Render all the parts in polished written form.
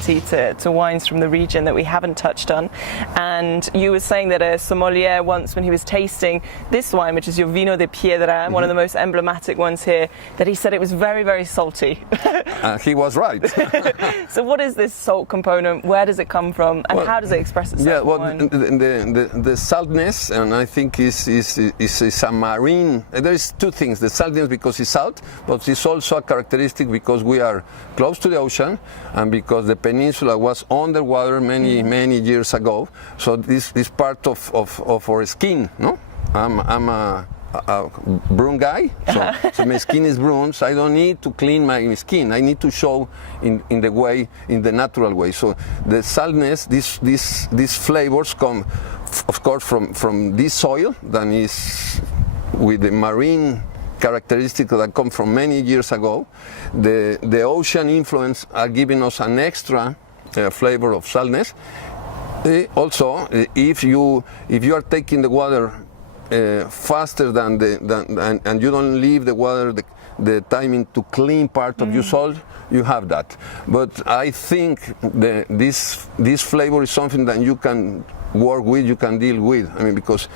sensitivity to wines from the region that we haven't touched on. And you were saying that a sommelier once, when he was tasting this wine, which is your Vino de Piedra, one of the most emblematic ones here, that he said it was very, very salty. He was right. So what is this salt component? Where does it come from? And how does it express itself? Yeah, well, the saltness, and I think is a marine. There is two things: the saltness because it's salt, but it's also a characteristic because we are close to the ocean, and because the peninsula was underwater many years ago. So this part of our skin, no? I'm a brune guy, so my skin is brune, so I don't need to clean my skin. I need to show in the natural way. So the saltness, these flavors come, of course, from this soil that is with the marine characteristics that come from many years ago. The ocean influence are giving us an extra flavor of saltness. Also, if you are taking the water faster than and you don't leave the water the timing to clean part of your salt, you have that. But I think this flavor is something that you can work with, you can deal with. I mean, because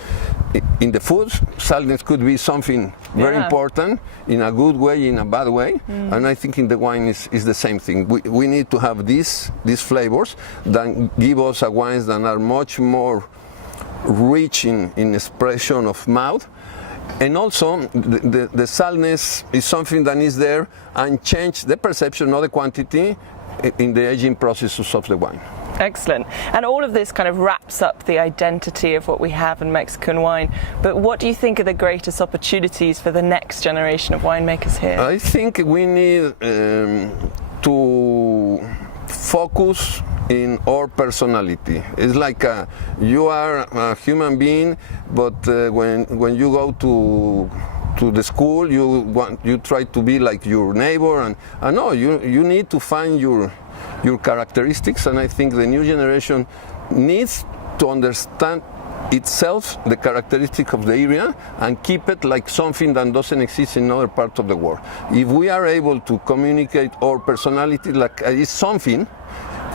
in the food, saltness could be something very important in a good way, in a bad way, and I think in the wine is the same thing. We need to have these flavors that give us a wines that are much more rich in expression of mouth, and also the saltness is something that is there and change the perception, not the quantity, in the aging processes of the wine. Excellent. And all of this kind of wraps up the identity of what we have in Mexican wine. But what do you think are the greatest opportunities for the next generation of winemakers here? I think we need to focus in our personality. It's like you are a human being, but when you go to the school, you try to be like your neighbor, and no, you need to find your characteristics, and I think the new generation needs to understand itself, the characteristic of the area, and keep it like something that doesn't exist in other parts of the world. If we are able to communicate our personality like it's something,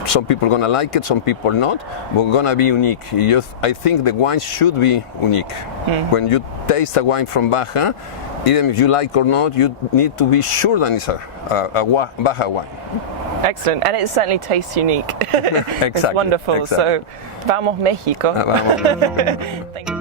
some people are gonna like it, some people not, but we're gonna be unique. I think the wine should be unique. When you taste a wine from Baja, even if you like or not, you need to be sure that it's a Baja wine. Excellent, and it certainly tastes unique. Exactly. It's wonderful. Exactly. So, vamos Mexico. Vamos. Thank you.